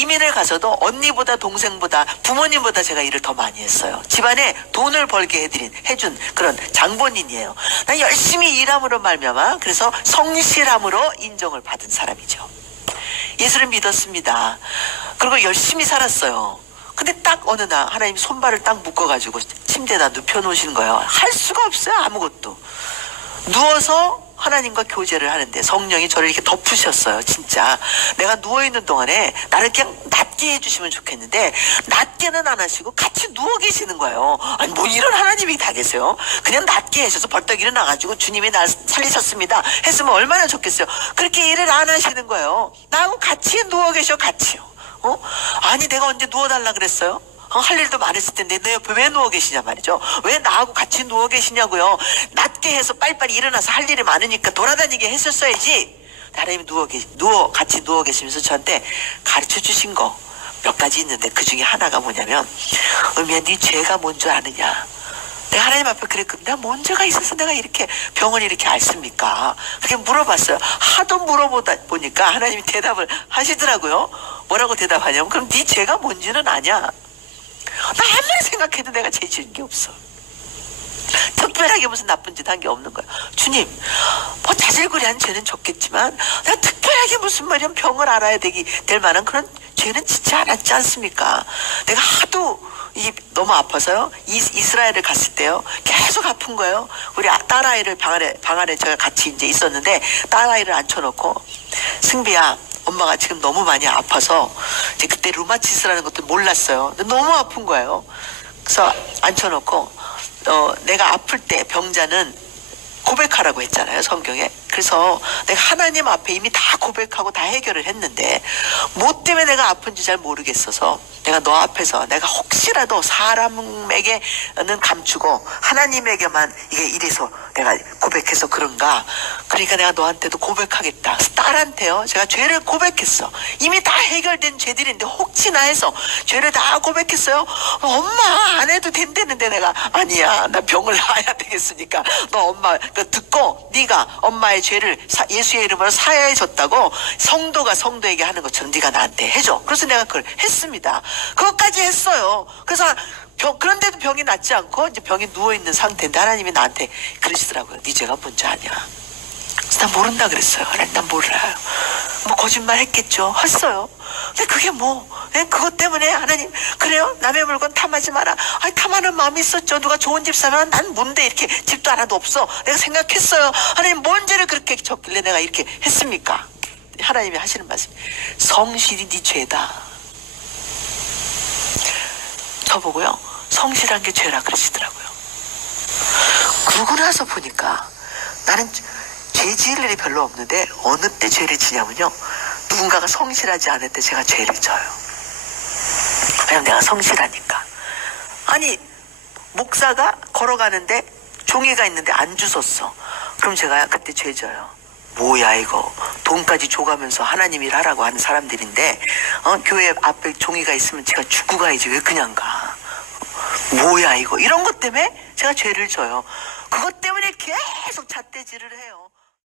이민을 가서도 언니보다 동생보다 부모님보다 제가 일을 더 많이 했어요. 집안에 돈을 벌게 해드린 해준 그런 장본인이에요. 난 열심히 일함으로 말미암아 그래서 성실함으로 인정을 받은 사람이죠. 예수를 믿었습니다. 그리고 열심히 살았어요. 근데 딱 어느 날 하나님 손발을 딱 묶어가지고 침대에다 눕혀놓으시는 거예요. 할 수가 없어요 아무것도. 누워서 하나님과 교제를 하는데 성령이 저를 이렇게 덮으셨어요. 진짜 내가 누워 있는 동안에 나를 그냥 낫게 해주시면 좋겠는데 낫게는 안 하시고 같이 누워 계시는 거예요. 아니 뭐 이런 하나님이 다 계세요. 그냥 낫게 하셔서 벌떡 일어나가지고 주님이 날 살리셨습니다. 했으면 얼마나 좋겠어요. 그렇게 일을 안 하시는 거예요. 나하고 같이 누워 계셔 같이요. 어? 아니 내가 언제 누워달라 그랬어요? 어, 할 일도 많았을 텐데 내 옆에 왜 누워 계시냐 말이죠. 왜 나하고 같이 누워 계시냐고요. 낮게 해서 빨리빨리 일어나서 할 일이 많으니까 돌아다니게 했었어야지. 하나님이 누워 계 누워 같이 누워 계시면서 저한테 가르쳐 주신 거 몇 가지 있는데 그 중에 하나가 뭐냐면 의미야 네 죄가 뭔 줄 아느냐. 내가 하나님 앞에 그랬거든. 내가 뭔 죄가 있어서 내가 이렇게 병을 이렇게 앓습니까? 그렇게 물어봤어요. 하도 물어보다 보니까 하나님이 대답을 하시더라고요. 뭐라고 대답하냐면 그럼 네 죄가 뭔지는 아냐? 나 아무리 생각해도 내가 죄 지은 게 없어. 특별하게 무슨 나쁜 짓 한 게 없는 거야. 주님, 뭐 자질구레한 죄는 적겠지만 내가 특별하게 무슨 말이야 병을 알아야 되기 될 만한 그런 죄는 진짜 않았지 않습니까? 내가 하도 이 너무 아파서요. 이, 이스라엘을 갔을 때요. 계속 아픈 거예요. 우리 아- 딸아이를 방 안에 방 안에 제가 같이 이제 있었는데 딸아이를 앉혀놓고 승비야. 엄마가 지금 너무 많이 아파서 이제 그때 루마티스라는 것도 몰랐어요. 너무 아픈 거예요. 그래서 앉혀놓고 어, 내가 아플 때 병자는 고백하라고 했잖아요 성경에. 그래서 내가 하나님 앞에 이미 다 고백하고 다 해결을 했는데 뭐 때문에 내가 아픈지 잘 모르겠어서 내가 너 앞에서 내가 혹시라도 사람에게는 감추고 하나님에게만 이게 이래서 내가 고백해서 그런가? 그러니까 내가 너한테도 고백하겠다. 딸한테요. 제가 죄를 고백했어. 이미 다 해결된 죄들인데 혹시나 해서 죄를 다 고백했어요? 엄마 안 해도 된다는데 내가. 아니야 나 병을 나아야 되겠으니까. 너 엄마 그 듣고 네가 엄마의 죄를 사- 예수의 이름으로 사야해 줬다고 성도가 성도에게 하는 것처럼 네가 나한테 해줘 그래서 내가 그걸 했습니다 그것까지 했어요 그래서 병, 그런데도 병이 낫지 않고 이제 병이 누워 있는 상태인데 하나님이 나한테 그러시더라고요 네 죄가 뭔지 아냐 그래서 나 모른다 그랬어요. 난 몰라요. 뭐 거짓말 했겠죠. 했어요. 근데 그게 뭐 예, 그것 때문에 하나님 그래요? 남의 물건 탐하지 마라. 아니 탐하는 마음이 있었죠. 누가 좋은 집 사면 난 뭔데 이렇게 집도 하나도 없어. 내가 생각했어요. 하나님 뭔 죄를 그렇게 졌길래 내가 이렇게 했습니까? 하나님이 하시는 말씀. 성실이 네 죄다. 저보고요. 성실한 게 죄라 그러시더라고요. 그러고 나서 보니까 나는 죄 지을 일이 별로 없는데 어느 때 죄를 지냐면요. 누군가가 성실하지 않을 때 제가 죄를 져요. 왜냐면 내가 성실하니까. 아니 목사가 걸어가는데 종이가 있는데 안 주웠어. 그럼 제가 그때 죄 져요. 뭐야 이거 돈까지 줘가면서 하나님 일 하라고 하는 사람들인데 어, 교회 앞에 종이가 있으면 제가 죽고 가야지 왜 그냥 가 뭐야 이거 이런 것 때문에 제가 죄를 져요 그것 때문에 계속 잣대질을 해요